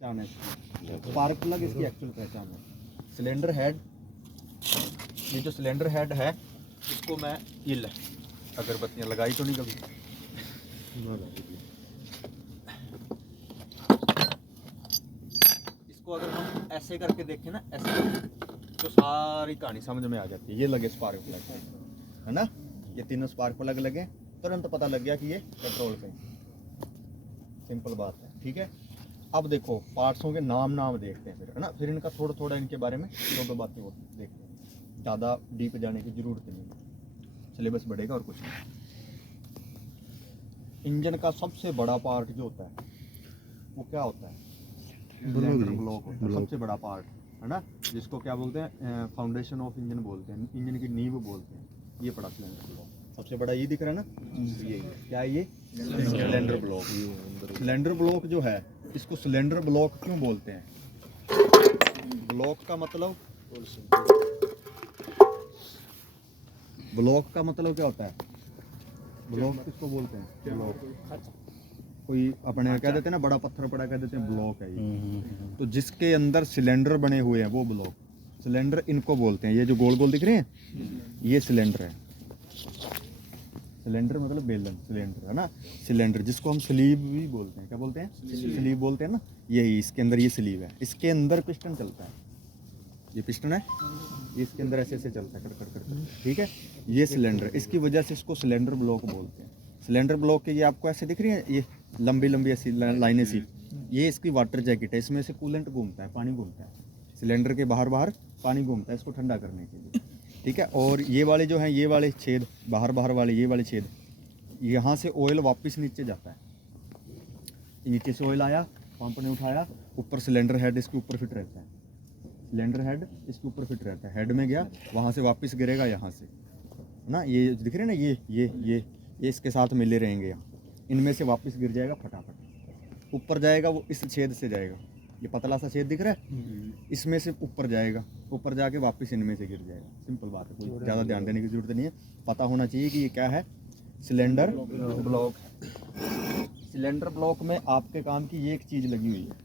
पहचान है, spark plug इसकी एक्चुअल पहचान है। सिलेंडर हेड, ये जो सिलेंडर हेड है इसको मैं ये अगरबत्तियाँ लगाई तो नहीं कभी, इसको अगर हम ऐसे करके देखें ना, ऐसे तो सारी कहानी समझ में आ जाती है। ये लगे स्पार्क प्लग है ना, ये तीनों स्पार्क प्लग लगे, तुरंत पता लग गया कि ये पेट्रोल पे, सिंपल बात है। ठीक है, अब देखो पार्ट्सों के नाम देखते हैं फिर, है ना, फिर इनका थोड़ा थोड़ा इनके बारे में दो बातें वो देखते हैं, ज़्यादा डीप जाने की ज़रूरत नहीं है, सिलेबस बढ़ेगा और कुछ नहीं। इंजन का सबसे बड़ा पार्ट जो होता है वो क्या होता है? सिलेंडर ब्लॉक होता है, सबसे बड़ा पार्ट, है ना, जिसको क्या बोलते हैं, फाउंडेशन ऑफ इंजन बोलते हैं, इंजन की नींव बोलते हैं। ये पड़ा सिलेंडर ब्लॉक, सबसे बड़ा ये दिख रहा है ना, ये क्या है, ये सिलेंडर ब्लॉक। सिलेंडर ब्लॉक जो है, इसको सिलेंडर ब्लॉक क्यों बोलते हैं? ब्लॉक का मतलब, ब्लॉक का मतलब क्या होता है? ब्लॉक किसको बोलते हैं? ब्लॉक, कोई अपने कह देते हैं ना, बड़ा पत्थर पड़ा कह देते हैं ब्लॉक है ये। तो जिसके अंदर सिलेंडर बने हुए हैं वो ब्लॉक, सिलेंडर इनको बोलते हैं। ये जो गोल गोल दिख रहे हैं ये सिलेंडर है। सिलेंडर मतलब बेलन, सिलेंडर है ना, सिलेंडर जिसको हम स्लीव भी बोलते हैं। क्या बोलते हैं? स्लीव बोलते हैं ना, यही इसके अंदर ये स्लीव है, इसके अंदर पिस्टन चलता है, ये पिस्टन है, ये इसके अंदर ऐसे ऐसे चलता है कर कर कर। ठीक है, ये सिलेंडर, इसकी वजह से इसको सिलेंडर ब्लॉक बोलते हैं। सिलेंडर ब्लॉक के ये आपको ऐसे दिख रही है, ये लंबी लंबी ऐसी लाइनें सी, ये इसकी वाटर जैकेट है, इसमें से कूलेंट घूमता है, पानी घूमता है, सिलेंडर के बाहर बाहर पानी घूमता है इसको ठंडा करने के लिए। ठीक है, और ये वाले जो हैं, ये वाले छेद बाहर बाहर वाले, ये वाले छेद, यहाँ से ऑयल वापस नीचे जाता है, नीचे से ऑयल आया, पंप ने उठाया, ऊपर सिलेंडर हेड इसके ऊपर फिट रहता है, सिलेंडर हेड इसके ऊपर फिट रहता है, हेड में गया, वहाँ से वापस गिरेगा यहाँ से, है ना, ये दिख रहे हैं ना, ये इसके साथ मिले रहेंगे, यहाँ इनमें से वापस गिर जाएगा फटाफट, ऊपर जाएगा, वो इस छेद से जाएगा, ये पतला सा छेद दिख रहा है, इसमें से ऊपर जाएगा, ऊपर जाके वापस इनमें से गिर जाएगा। सिंपल बात है, कोई ज़्यादा ध्यान देने की जरूरत नहीं है, पता होना चाहिए कि ये क्या है, सिलेंडर ब्लॉक है। सिलेंडर ब्लॉक में आपके काम की ये एक चीज़ लगी हुई है,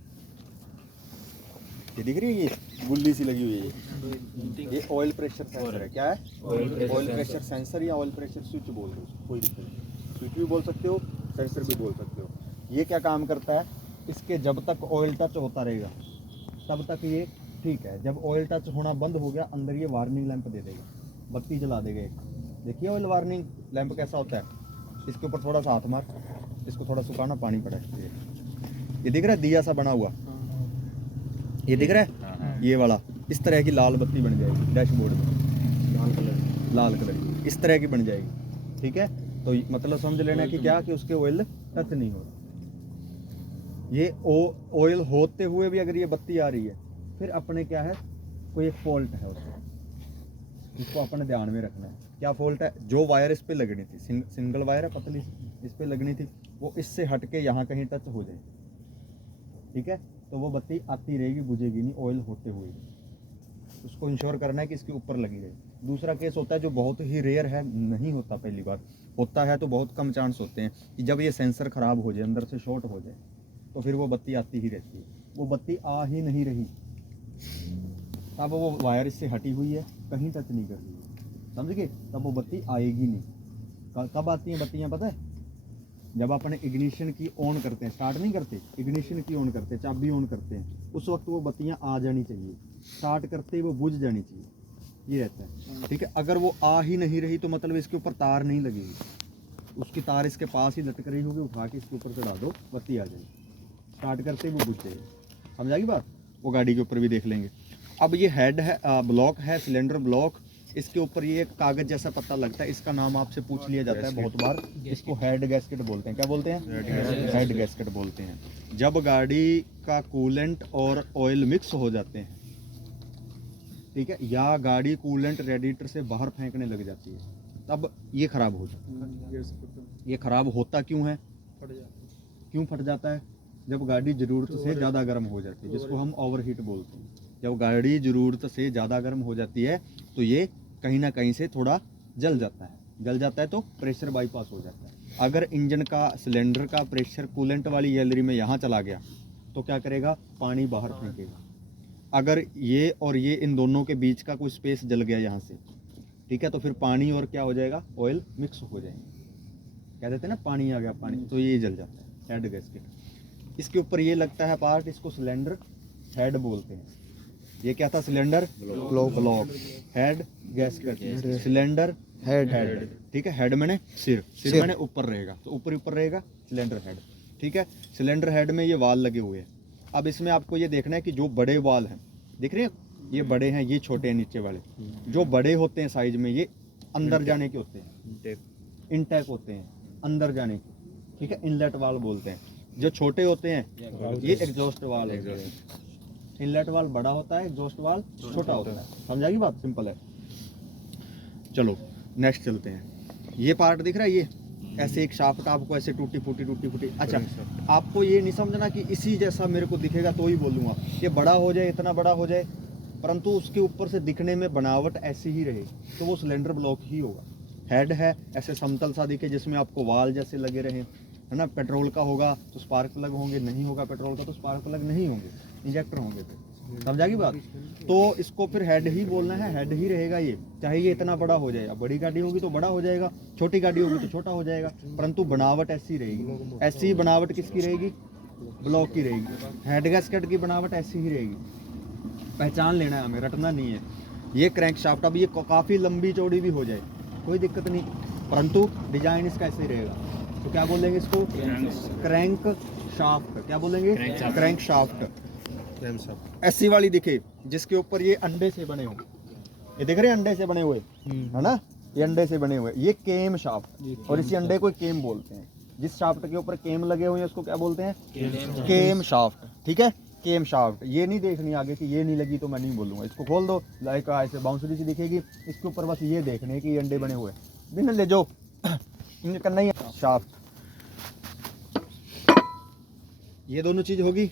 ये दिख रही है, ये गुल्ली सी लगी हुई है, ये ऑयल प्रेशर सेंसर है। क्या है? ऑयल प्रेशर सेंसर या ऑयल प्रेशर स्विच बोल दो, कोई दिक्कत नहीं, स्विच भी बोल सकते हो, सेंसर भी बोल सकते हो। ये क्या काम करता है, इसके जब तक ऑयल टच होता रहेगा तब तक ये ठीक है, जब ऑयल टच होना बंद हो गया, अंदर ये वार्निंग लैंप दे देगा, बत्ती जला देगा एक। देखिए ऑयल वार्निंग लैंप कैसा होता है, इसके ऊपर थोड़ा सा हाथ मार, इसको थोड़ा सुखाना, पानी पड़ा है, ये दिख रहा है दिया सा बना हुआ, ये दिख रहा है, ये वाला इस तरह की लाल बत्ती बन जाएगी डैशबोर्ड में, लाल कलर की इस तरह की बन जाएगी। ठीक है, तो मतलब समझ लेना कि क्या, कि उसके ऑयल टच नहीं हो रहा। ये ऑयल होते हुए भी अगर ये बत्ती आ रही है, फिर अपने क्या है, कोई एक फॉल्ट है उसमें, इसको अपने ध्यान में रखना है। क्या फॉल्ट है? जो वायर इस पे लगनी थी, सिंगल वायर है पतली इस पे लगनी थी, वो इससे हट के यहाँ कहीं टच हो जाए, ठीक है, तो वो बत्ती आती रहेगी, बुझेगी नहीं ऑयल होते हुए। उसको इंश्योर करना है कि इसके ऊपर लगी रहे। दूसरा केस होता है जो बहुत ही रेयर है, नहीं होता, पहली बार होता है तो बहुत कम चांस होते हैं कि जब ये सेंसर ख़राब हो जाए, अंदर से शॉर्ट हो जाए, तो फिर वो बत्ती आती ही रहती है। वो बत्ती आ ही नहीं रही, तब वो वायर इससे हटी हुई है, कहीं टच नहीं कर रही है, समझ गए, तब वो बत्ती आएगी नहीं। कब आती हैं बत्तियाँ पता है? जब अपन इग्निशन की ऑन करते हैं, स्टार्ट नहीं करते, इग्निशन की ऑन करते हैं, चाबी ऑन करते हैं, उस वक्त वो बत्तियाँ आ जानी चाहिए, स्टार्ट करते ही वो बुझ जानी चाहिए, ये रहता है। ठीक है, अगर वो आ ही नहीं रही तो मतलब इसके ऊपर तार नहीं लगेगी, उसकी तार इसके पास ही लटक रही होगी, उठा के इसके ऊपर चढ़ा दो, बत्ती आ जाएगी, स्टार्ट करते ही वो बुझ जाएगी। समझ आएगी बात? वो गाड़ी के ऊपर भी देख लेंगे। अब ये हेड है, ब्लॉक है, सिलेंडर ब्लॉक, इसके ऊपर ये कागज जैसा पत्ता लगता है, इसका नाम आपसे पूछ लिया जाता है बहुत बार, इसको हेड गैस्केट बोलते हैं। क्या बोलते हैं? हेड गैस्केट बोलते हैं। जब गाड़ी का कूलेंट और ऑयल मिक्स हो जाते हैं, ठीक है, या गाड़ी कूलेंट रेडिएटर से बाहर फेंकने लग जाती है, तब ये खराब हो जाता है। ये खराब होता क्यों है? क्यों फट जाता है? जब गाड़ी ज़रूरत से ज़्यादा गर्म हो जाती है, जिसको हम ओवरहीट बोलते हैं। जब गाड़ी ज़रूरत से ज़्यादा गर्म हो जाती है तो ये कहीं ना कहीं से थोड़ा जल जाता है, जल जाता है तो प्रेशर बाईपास हो जाता है। अगर इंजन का, सिलेंडर का प्रेशर कूलेंट वाली गैलरी में यहाँ चला गया तो क्या करेगा, पानी बाहर फेंकेगा। अगर ये और ये इन दोनों के बीच का कोई स्पेस जल गया यहाँ से, ठीक है, तो फिर पानी और क्या हो जाएगा, ऑयल मिक्स हो जाएंगे। कह देते हैं ना पानी आ गया पानी, तो ये जल जाता है हेड गैस्केट। इसके ऊपर ये लगता है पार्ट, इसको सिलेंडर हेड बोलते हैं। ये क्या था, cylinder block, head gasket, cylinder head, ठीक है। हेड मैंने सिर मैंने ऊपर रहेगा, तो ऊपर रहेगा सिलेंडर हेड, ठीक है। सिलेंडर हेड में ये वाल लगे हुए हैं। अब इसमें आपको ये देखना है कि जो बड़े वाल हैं, दिख रहे हैं, ये बड़े हैं, ये छोटे हैं नीचे वाले। जो बड़े होते हैं साइज में, ये अंदर जाने के होते हैं, इनटेक होते हैं, अंदर जाने के, ठीक है, इनलेट वाल बोलते हैं। जो छोटे होते हैं ये एग्जॉस्ट वाल है। इनलेट वाल बड़ा होता है, एग्जॉस्ट वाल छोटा होता है। समझा की बात, सिंपल है। चलो नेक्स्ट चलते हैं। ये पार्ट दिख रहा है, ये ऐसे एक शाफ्ट आपको ऐसे टूटी फूटी। अच्छा, आपको ये नहीं समझना कि इसी जैसा मेरे को दिखेगा तो ही बोलूँगा, ये बड़ा हो जाए, इतना बड़ा हो जाए, परंतु उसके ऊपर से दिखने में बनावट ऐसी ही रहे, तो वो सिलेंडर ब्लॉक ही होगा। हेड है ऐसे समतल सा दिखे, जिसमें आपको वाल जैसे लगे रहे, है ना। पेट्रोल का होगा तो स्पार्क प्लग होंगे, नहीं होगा पेट्रोल का तो स्पार्क प्लग नहीं होंगे, इंजेक्टर होंगे। फिर समझा की बात। तो इसको फिर हेड ही बोलना है, हेड ही रहेगा ये, चाहे ये इतना बड़ा हो जाए। बड़ी गाड़ी होगी तो बड़ा हो जाएगा, छोटी गाड़ी होगी तो छोटा हो जाएगा, परंतु बनावट ऐसी रहेगी। ऐसी बनावट किसकी रहेगी, ब्लॉक की रहेगी। हेड गैस्केट की बनावट ऐसी ही रहेगी, पहचान लेना है हमें, रटना नहीं है। ये क्रैंक शाफ्ट, अब ये काफ़ी लंबी चौड़ी भी हो जाए कोई दिक्कत नहीं, परंतु डिजाइन इसका ऐसे ही रहेगा। तो क्या बोलेंगे इसको, क्रैंक शाफ्ट। क्या बोलेंगे, क्रैंक शाफ्ट। ऐसी वाली दिखे जिसके ऊपर ये अंडे से बने हो, ये देख रहे हैं अंडे से बने हुए, है ना, ये अंडे से बने हुए, ये केम शाफ्ट। और इसी अंडे को केम बोलते हैं। जिस शाफ्ट के ऊपर केम लगे हुए हैं उसको क्या बोलते हैं, केम शाफ्ट, ठीक है, केम शाफ्ट। ये नहीं देखनी आगे कि ये नहीं लगी तो मैं नहीं बोलूँगा। इसको खोल दो, लाइक ऐसे बाउंसरी सी दिखेगी, इसके ऊपर बस ये देखने कि ये अंडे बने हुए, बिना ले जो इनका करना ही है शाफ्ट। ये दोनों चीज़ होगी।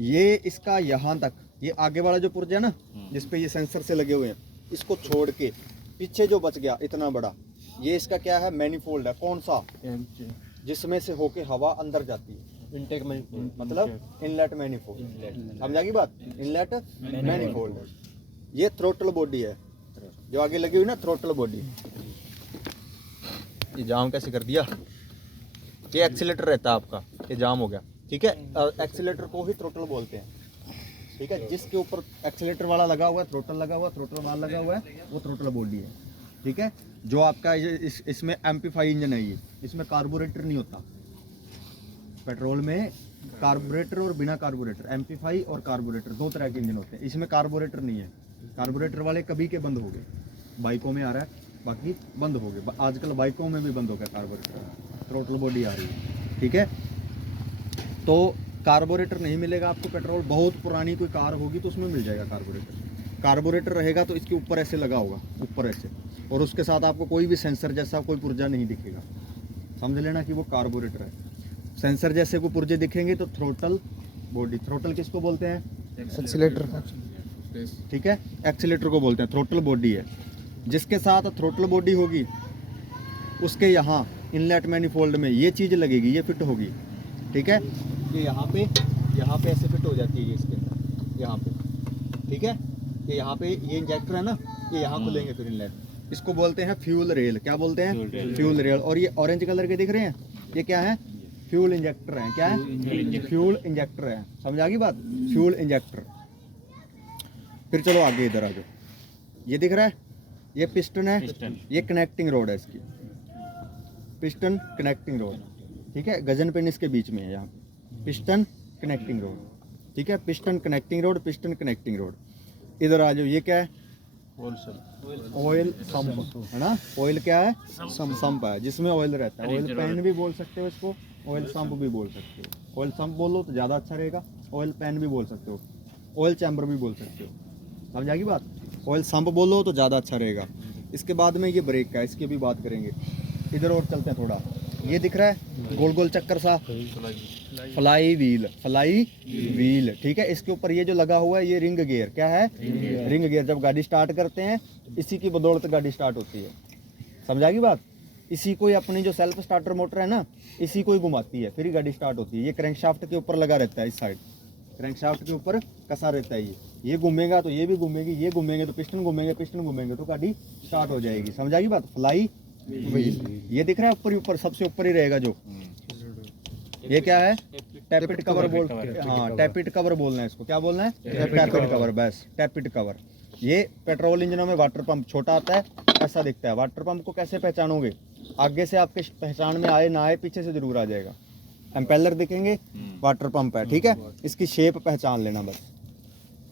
ये इसका यहाँ तक, ये आगे वाला जो पुर्जा है ना, जिसपे ये सेंसर से लगे हुए हैं, इसको छोड़ के पीछे जो बच गया इतना बड़ा, ये इसका क्या है, मैनिफोल्ड है। कौन सा, जिसमें से होके हवा अंदर जाती है, इनटेक मैनिफोल्ड, मतलब इनलेट मैनिफोल्ड। समझा की बात, इनलेट मैनिफोल्ड। ये थ्रोटल बॉडी है जो आगे लगी हुई ना, थ्रोटल बॉडी। ये जाम कैसे कर दिया, ये एक्सीलेटर रहता है आपका, ये जाम हो गया, ठीक है। एक्सीलेटर को ही थ्रोटल बोलते हैं, ठीक है। जिसके ऊपर एक्सीलेटर वाला लगा हुआ है, थ्रोटल लगा हुआ है, थ्रोटल वाला लगा हुआ है, वो थ्रोटल बॉडी है, ठीक है। जो आपका इसमें एम्पलीफाई इंजन है, ये इसमें कार्बोरेटर नहीं होता। पेट्रोल में कार्बोरेटर और बिना कार्बोरेटर, एम्पलीफाई और कार्बोरेटर, दो तरह के इंजन होते हैं। इसमें कार्बोरेटर नहीं है। कार्बोरेटर वाले कभी के बंद हो गए, बाइकों में आ रहा है, बाकी बंद हो गए। आजकल बाइकों में भी बंद हो गया कार्बोरेटर, थ्रोटल बॉडी आ रही है, ठीक है। तो कार्बोरेटर नहीं मिलेगा आपको। पेट्रोल, बहुत पुरानी कोई कार होगी तो उसमें मिल जाएगा कार्बोरेटर। कार्बोरेटर रहेगा तो इसके ऊपर ऐसे लगा होगा, ऊपर ऐसे, और उसके साथ आपको कोई भी सेंसर जैसा कोई पुर्जा नहीं दिखेगा। समझ लेना कि वो कार्बोरेटर है। सेंसर जैसे कोई पुर्जे दिखेंगे तो थ्रोटल बॉडी। थ्रोटल किसको बोलते हैं, एक्सीलेटर, ठीक है, एक्सीलेटर को बोलते हैं, थ्रोटल बॉडी है। जिसके साथ थ्रोटल बॉडी होगी उसके यहाँ इनलेट मैनिफोल्ड में ये चीज़ लगेगी, ये फिट होगी, ठीक है। ये यहाँ पे ऐसे फिट हो जाती है, ये इसके अंदर यहाँ पे, ठीक है। ये यहाँ पे ये इंजेक्टर है ना, ये यहाँ खुलेंगे फिर इनलेट। इसको बोलते हैं फ्यूल रेल। क्या बोलते हैं, फ्यूल रेल। और ये ऑरेंज कलर के दिख रहे हैं, ये क्या है, फ्यूल इंजेक्टर है। क्या है, फ्यूल इंजेक्टर है। समझ आ गई बात, फ्यूल इंजेक्टर। फिर चलो आगे इधर आ जाओ, ये दिख रहा है, ये पिस्टन है, ये कनेक्टिंग रोड है इसकी, पिस्टन कनेक्टिंग रोड, ठीक है। गजन पिन इसके बीच में है, यहाँ पिस्टन कनेक्टिंग रोड, ठीक है। Piston connecting road, piston connecting road. इधर आ जाओ, ये क्या है, ऑयल संप, है ना। ऑयल क्या है, संप है, जिसमें ऑयल रहता है। ऑयल पैन भी बोल सकते हो इसको, ऑयल संप भी बोल सकते हो। ऑयल संप बोलो तो ज़्यादा अच्छा रहेगा, ऑयल पैन भी बोल सकते हो, ऑयल चैम्बर भी बोल सकते हो। समझ आ गई बात, ऑयल संप बोलो तो ज़्यादा अच्छा रहेगा। इसके बाद में ये ब्रेक का, इसकी भी बात करेंगे। इधर और चलते हैं थोड़ा, ये दिख रहा है गोल गोल चक्कर सा, फ्लाई व्हील, ठीक है। इसके ऊपर ये जो लगा हुआ है ये रिंग गियर। क्या है, रिंग गियर। जब गाड़ी स्टार्ट करते हैं इसी की बदौलत गाड़ी स्टार्ट होती है। समझा की बात, इसी को ही अपनी जो सेल्फ स्टार्टर मोटर है ना, इसी को ही घुमाती है, फिर ही गाड़ी स्टार्ट होती है। ये क्रैंकशाफ्ट के ऊपर लगा रहता है इस साइड, क्रैंकशाफ्ट के ऊपर कसा रहता है ये घूमेगा तो ये भी घूमेगी, ये घूमेंगे तो पिस्टन घूमेंगे, पिस्टन घूमेंगे तो गाड़ी स्टार्ट हो जाएगी। समझ आ गई बात? फ्लाई व्हील ये दिख रहा है ऊपर ही, ऊपर सबसे ऊपर ही रहेगा जो, ये क्या है? टैपिट कवर बोल, हाँ टैपिट कवर बोलना है इसको। क्या बोलना है? टैपिट कवर, बस टैपिट कवर। ये पेट्रोल इंजनों में वाटर पंप छोटा आता है, ऐसा दिखता है। वाटर पंप को कैसे पहचानोगे? आगे से आपके पहचान में आए ना आए, पीछे से जरूर आ जाएगा। एम्पेलर दिखेंगे, वाटर पंप है, ठीक है। इसकी शेप पहचान लेना बस,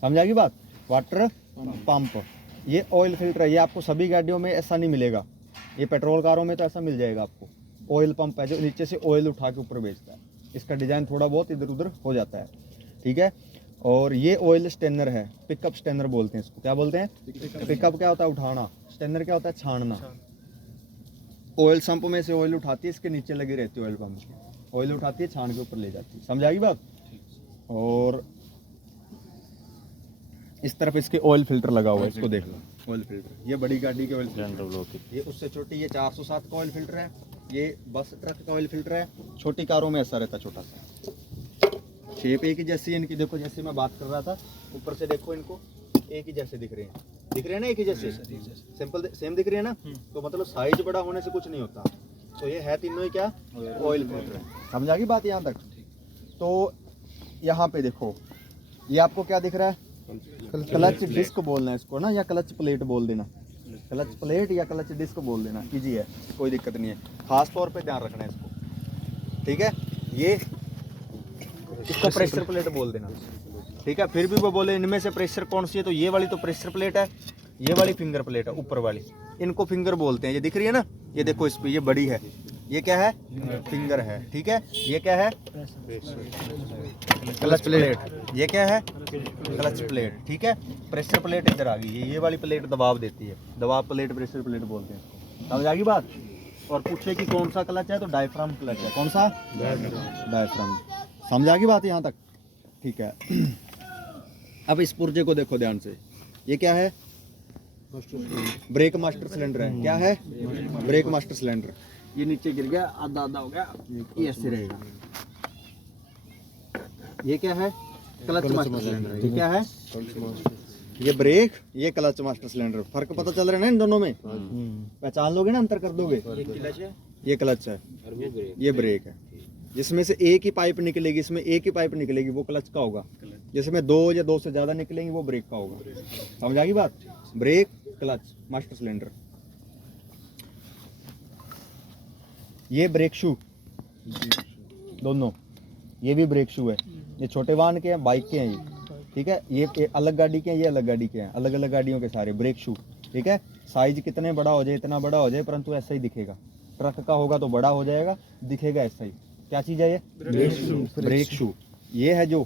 समझ आ गई बात? Water pump. ये ऑयल फिल्टर है, ये आपको सभी गाड़ियों में ऐसा नहीं मिलेगा, ये पेट्रोल कारों में तो ऐसा मिल जाएगा आपको। ऑयल पंप है जो नीचे से ऑयल उठा के ऊपर बेचता है, इसका डिज़ाइन थोड़ा बहुत इधर उधर हो जाता है, ठीक है। और ये ऑयल स्टेनर है, पिकअप स्टेनर बोलते हैं इसको। क्या बोलते हैं? पिकअप क्या होता है? उठाना। स्टेनर क्या होता है? छानना। ऑयल संप में से ऑयल उठाती है, इसके नीचे लगी रहती है ऑयल पंप, ऑयल उठाती है, छान के ऊपर ले जाती है। समझ आ गई बात? और इस तरफ इसके ऑयल फिल्टर लगा हुआ है, इसको देख लो, ऑयल फिल्टर। ये बड़ी गाड़ी के ऑयल फिल्टर, ये उससे छोटी, ये 407 का ऑयल फिल्टर है, ये बस ट्रक का ऑयल फिल्टर है। छोटी कारों में ऐसा रहता है छोटा सा। शेप एक ही जैसी है इनकी, देखो जैसे मैं बात कर रहा था, ऊपर से देखो इनको एक ही जैसे दिख रहे हैं, दिख रहे हैं ना एक ही जैसे, सिंपल सेम दिख रही है ना। तो मतलब साइज बड़ा होने से कुछ नहीं होता। तो ये है तीनों ही क्या? Oil filter. समझ आ गई बात यहाँ तक? तो यहाँ पे देखो, ये आपको क्या दिख रहा है? क्लच डिस्क बोलना है इसको ना, या क्लच प्लेट बोल देना। क्लच प्लेट या क्लच डिस्क बोल देना, इजी है, कोई दिक्कत नहीं है। खास तौर पे ध्यान रखना है इसको, ठीक है। ये इसको प्रेशर प्लेट बोल देना, ठीक है। फिर भी वो बोले इनमें से प्रेशर कौन सी है, तो ये वाली तो प्रेशर प्लेट है, ये वाली फिंगर प्लेट है ऊपर वाली, इनको फिंगर बोलते हैं। ये दिख रही है ना, ये देखो इस पे, ये बड़ी है, ये क्या है? फिंगर है, ठीक है। ये क्या है? Clutch plate. ये क्या है? क्लच प्लेट, ठीक है। प्रेशर प्लेट इधर आ गई, ये वाली प्लेट दबाव देती है, दबाव प्लेट प्रेशर प्लेट बोलते हैं। समझ आ गई बात? और पूछे कि कौन सा क्लच है, तो डायफ्राम क्लच है। कौन सा? डायफ्राम। समझ आ गई बात यहाँ तक? ठीक है। अब इस पुर्जे को देखो ध्यान से, ये क्या है? ब्रेक मास्टर सिलेंडर है। क्या है? Brake master cylinder. ये नीचे गिर गया, आधा आधा हो गया, ये ऐसे रहेगा। ये क्या है? Clutch master cylinder. ये क्या है? ये ब्रेक, ये क्लच मास्टर सिलेंडर। फर्क पता चल रहा है ना इन दोनों में? पहचान लोगे ना, अंतर कर दोगे? ये क्लच है, ये ब्रेक है। जिसमें से एक ही पाइप निकलेगी, इसमें एक ही पाइप निकलेगी, वो क्लच का होगा। जिसमें दो या दो से ज्यादा निकलेंगे, वो ब्रेक का होगा। समझ आ गई बात? Brake, clutch, master cylinder. ये ब्रेक शू दोनों, ये भी ब्रेक शू है। ये छोटे वाहन के हैं, बाइक के हैं ये, ठीक है। ये अलग गाड़ी के हैं, ये अलग गाड़ी के हैं, अलग अलग गाड़ियों के सारे ब्रेक शू, ठीक है। साइज कितने बड़ा हो जाए, इतना बड़ा हो जाए, परंतु ऐसा ही दिखेगा। ट्रक का होगा तो बड़ा हो जाएगा, दिखेगा ऐसा ही। क्या चीज है ये? ब्रेक शू। ये है जो,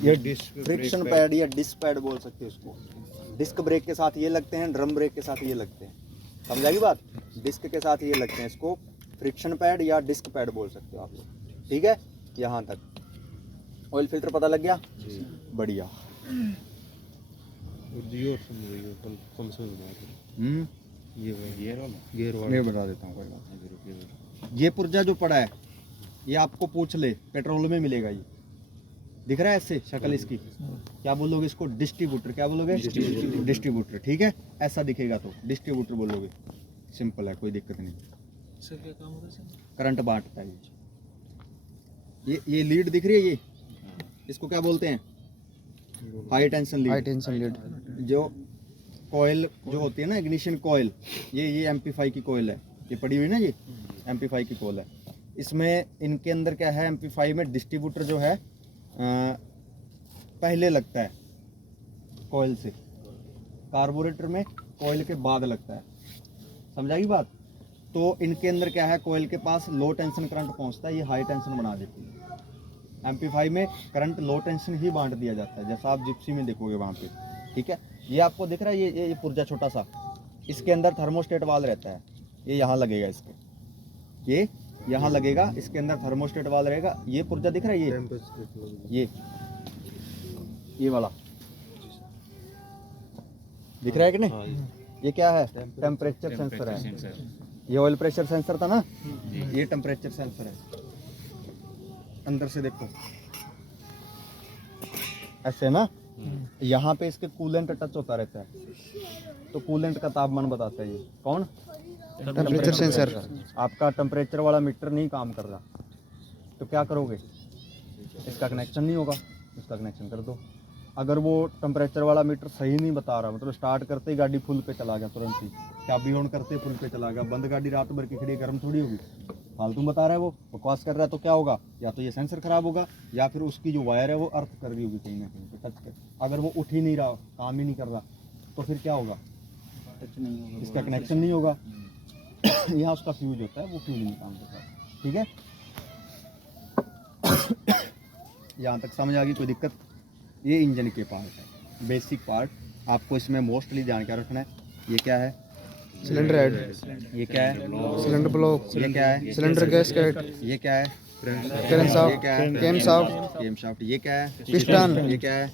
ये फ्रिक्शन पैड या डिस्क पैड बोल सकते हो इसको। डिस्क ब्रेक के साथ ये लगते हैं, ड्रम ब्रेक के साथ ये लगते हैं। समझ आ गई बात? डिस्क के साथ ये लगते हैं, इसको फ्रिक्शन पैड या डिस्क पैड बोल सकते हो आप लोग, ठीक है। यहाँ तक ऑयल फिल्टर पता लग गया? बढ़िया। ये बता देता हूँ, कोई बात नहीं। ये पुर्जा जो पड़ा है, ये आपको पूछ ले, पेट्रोल में मिलेगा। ये दिख रहा है ऐसे शक्ल इसकी, क्या बोलोगे इसको? डिस्ट्रीब्यूटर। क्या बोलोगे? डिस्ट्रीब्यूटर, ठीक है। ऐसा दिखेगा तो डिस्ट्रीब्यूटर बोलोगे, सिंपल है, कोई दिक्कत नहीं। सर क्या काम होता है सर? करंट बांटता है ये लीड दिख रही है, ये इसको क्या बोलते हैं? High tension lead. High tension lead जो कॉइल जो होती है ना, इग्निशन कॉइल, ये एम्पलीफाई की कॉइल है, ये पड़ी हुई ना, ये एम्पलीफाई की कॉइल है। इसमें इनके अंदर क्या है? एम्पलीफाई में डिस्ट्रीब्यूटर जो है पहले लगता है कॉइल से, कार्बोरेटर में कॉइल के बाद लगता है। समझाई बात? तो इनके अंदर क्या है? कॉइल के पास लो टेंशन करंट पहुंचता है, ये हाई टेंशन बना देती है। एम्पलीफाई में करंट लो टेंशन ही बांट दिया जाता है, जैसा आप जिप्सी में देखोगे वहाँ पे, ठीक है। ये आपको दिख रहा है, ये पुर्जा छोटा सा, इसके अंदर थर्मोस्टेट वाल्व रहता है, ये यहाँ लगेगा, इसके ये यहाँ लगेगा, इसके अंदर थर्मोस्टेट वाल्व रहेगा। ये पुर्जा दिख रहा है, ये वाला दिख रहा है कि नहीं? ये क्या है? टेम्परेचर सेंसर है। ये ऑयल प्रेशर सेंसर था ना, ये टेम्परेचर सेंसर है। अंदर से देखो, ऐसे ना, यहाँ पे इसके कूलेंट टच होता रहता है, तो कूलेंट का तापमान बताता है ये कौन, टेम्परेचर सेंसर। आपका टेम्परेचर वाला मीटर नहीं काम कर रहा, तो क्या करोगे, इसका कनेक्शन नहीं होगा, इसका कनेक्शन कर दो। अगर वो टेम्परेचर वाला मीटर सही नहीं बता रहा, मतलब स्टार्ट करते ही गाड़ी फुल पे चला गया तुरंत ही, चाबी ऑन करते ही फुल पे चला गया, बंद गाड़ी रात भर की खड़ी है, गर्म थोड़ी होगी, फालतू बता रहा है वो बकवास कर रहा है, तो क्या होगा, या तो ये सेंसर खराब होगा या फिर उसकी जो वायर है वो अर्थ कर रही होगी कहीं ना कहीं पे टच कर। अगर वो उठ ही नहीं रहा, काम ही नहीं कर रहा, तो फिर क्या होगा, इसका कनेक्शन नहीं होगा। यहाँ उसका फ्यूज होता है, वो फ्यूज नहीं काम करता। ठीक है, यहाँ तक समझ आ गई, कोई दिक्कत। ये इंजन के पार्ट है, बेसिक पार्ट। आपको इसमें मोस्टली जान क्या रखना है, ये क्या है, सिलेंडर हेड, ये क्या है, सिलेंडर ब्लॉक, ये क्या है, सिलेंडर गैस्केट, ये क्या है, कैम ये शाफ्ट, क्या है, कैम शाफ्ट, केम शाफ्ट, ये क्या है, पिस्टन, ये क्या है,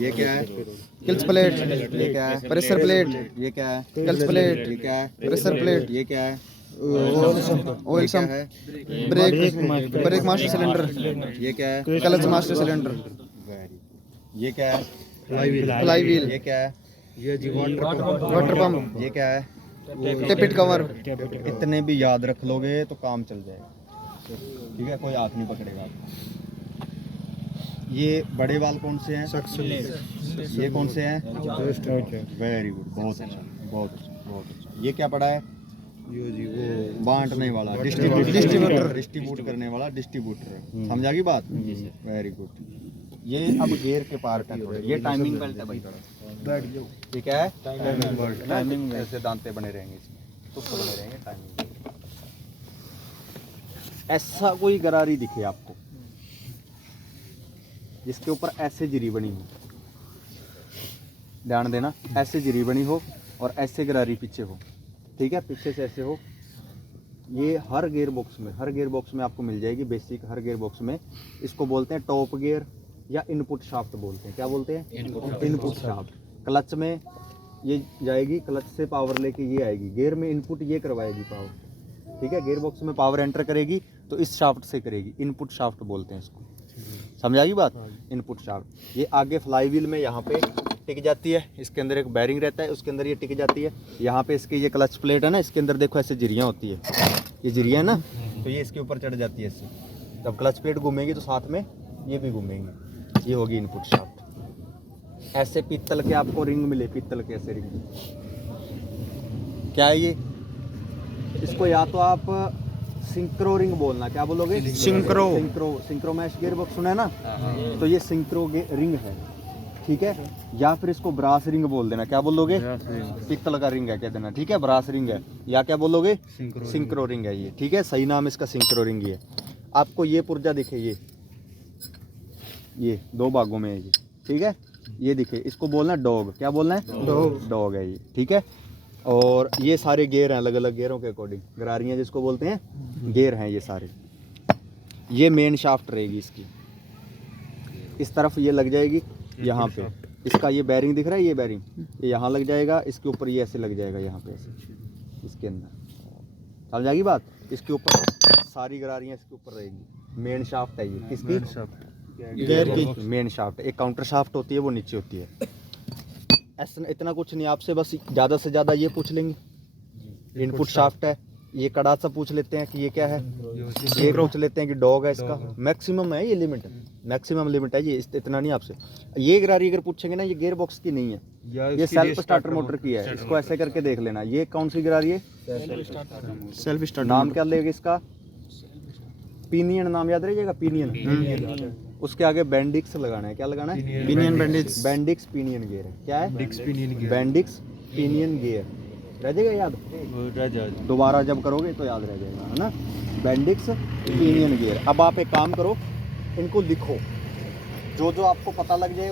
ये क्या है, किल्स प्लेट, ये क्या है, प्रेशर प्लेट, ये क्या है, किल्स प्लेट, ये क्या है, प्रेशर प्लेट, ये क्या है, ऑयल ये क्या सम्प, है, ब्रेक मास्टर सिलेंडर, ये क्या है, क्लच मास्टर सिलेंडर, ये क्या है, फ्लाई व्हील, ये क्या है, वाटर पंप, ये क्या है, टेपिट कवर। इतने भी याद रख लोगे तो काम चल जाएगा। ठीक है, कोई हाथ नहीं पकड़ेगा आपको। ये बड़े वाल कौन से हैं, ये कौन से हैं, वेरी गुड, बहुत अच्छा, बहुत अच्छा, बहुत अच्छा। ये क्या पड़ा है, बांटने वाला, डिस्ट्रीब्यूट करने वाला डिस्ट्रीब्यूटर। समझा की बात, वेरी गुड। ये अब गियर के पार्ट है थोड़े, ये टाइमिंग बेल्ट है भाई, ये क्या है, टाइमिंग बेल्ट, टाइमिंग ऐसे दांते बने रहेंगे इसमें, तो बने रहेंगे टाइमिंग। ऐसा कोई गरारी दिखे आपको जिसके ऊपर ऐसे जिरी बनी हो, ध्यान देना, ऐसे जिरी बनी हो और ऐसे गरारी पीछे हो, ठीक है, पीछे से ऐसे हो। ये हर गियर बॉक्स में आपको मिल जाएगी, बेसिक हर गियर बॉक्स में। इसको बोलते हैं टॉप गियर या इनपुट शाफ्ट बोलते हैं। क्या बोलते हैं, इनपुट शाफ्ट। क्लच में ये जाएगी, क्लच से पावर लेके ये आएगी, गियर में इनपुट ये करवाएगी पावर, ठीक है, गियर बॉक्स में पावर एंटर करेगी तो इस शाफ्ट से करेगी, इनपुट शाफ्ट बोलते हैं इसको। समझा गई बात, इनपुट शाफ्ट। ये आगे फ्लाई व्हील में यहाँ पे टिक जाती है, इसके अंदर एक बैरिंग रहता है, उसके अंदर ये टिक जाती है। यहाँ पे इसकी ये क्लच प्लेट है ना, इसके अंदर देखो ऐसे जिरियाँ होती है, ये जिरियाँ है ना, तो ये इसके ऊपर चढ़ जाती है ऐसे। जब क्लच प्लेट घूमेगी तो साथ में ये भी घूमेंगी, ये होगी इनपुट शाफ्ट। ऐसे पीतल के आपको रिंग मिले, पीतल के ऐसे रिंग, क्या है ये, इसको या तो आप सिंक्रो रिंग बोलना, क्या बोलोगे, सिंक्रो मैश गियर बॉक्स सुना है ना, तो ये सिंक्रो रिंग है, ठीक है। या फिर इसको ब्रास रिंग बोल देना, क्या बोलोगे, पीतल का रिंग है कह देना, ठीक है, ब्रास रिंग है। या क्या बोलोगे, सिंक्रो रिंग है ये, ठीक है, सही नाम इसका सिंक्रो रिंग है। आपको ये पुर्जा दिखे, ये दो भागों में है ये, ठीक है, ये दिखे, इसको बोलना डॉग, क्या बोलना है, डॉग है ये, ठीक है। और ये सारे गेयर हैं, अलग अलग गेयरों के अकॉर्डिंग, गरारियाँ जिसको बोलते हैं, गेयर हैं ये सारे। ये मेन शाफ्ट रहेगी इसकी, इस तरफ ये लग जाएगी यहाँ पे, इसका ये बैरिंग दिख रहा है, ये बैरिंग ये यहाँ लग जाएगा, इसके ऊपर ये ऐसे लग जाएगा यहाँ पे ऐसे, इसके अंदर चल जाएगी बात। इसके ऊपर सारी गरारियाँ इसके ऊपर रहेगी, मेन शाफ्ट है ये, किसकी, गेयर की मेन शाफ्ट। एक काउंटर शाफ्ट होती है, वो नीचे होती है। ऐसा इतना कुछ नहीं, आपसे बस ज़्यादा से ज़्यादा ये पूछ लेंगे, इनपुट शाफ्ट है, ये कड़ा सा पूछ लेते हैं कि ये क्या है, ये पूछ लेते हैं कि डॉग है, इसका मैक्सिमम है, ये लिमिट है, मैक्सिमम लिमिट है ये, इतना नहीं आपसे। ये गरारी अगर पूछेंगे ना, ये गियर बॉक्स की नहीं है, ये सेल्फ स्टार्टर मोटर की है, इसको ऐसे करके देख लेना। ये कौन सी गरारी है, सेल्फ स्टार्टर। नाम क्या लेगा इसका, पिनियन नाम याद रहिएगा, पिनियन। उसके आगे बेंडिक्स लगाना है, क्या लगाना है, pinion Bendix, Bendix pinion gear है, क्या है, बेंडिक्स पिनियन गियर, रह जाएगा याद, दोबारा जब करोगे तो याद रह जाएगा, है ना, बेंडिक्स पिनियन गियर। अब आप एक काम करो, इनको लिखो, जो जो आपको पता लग जाए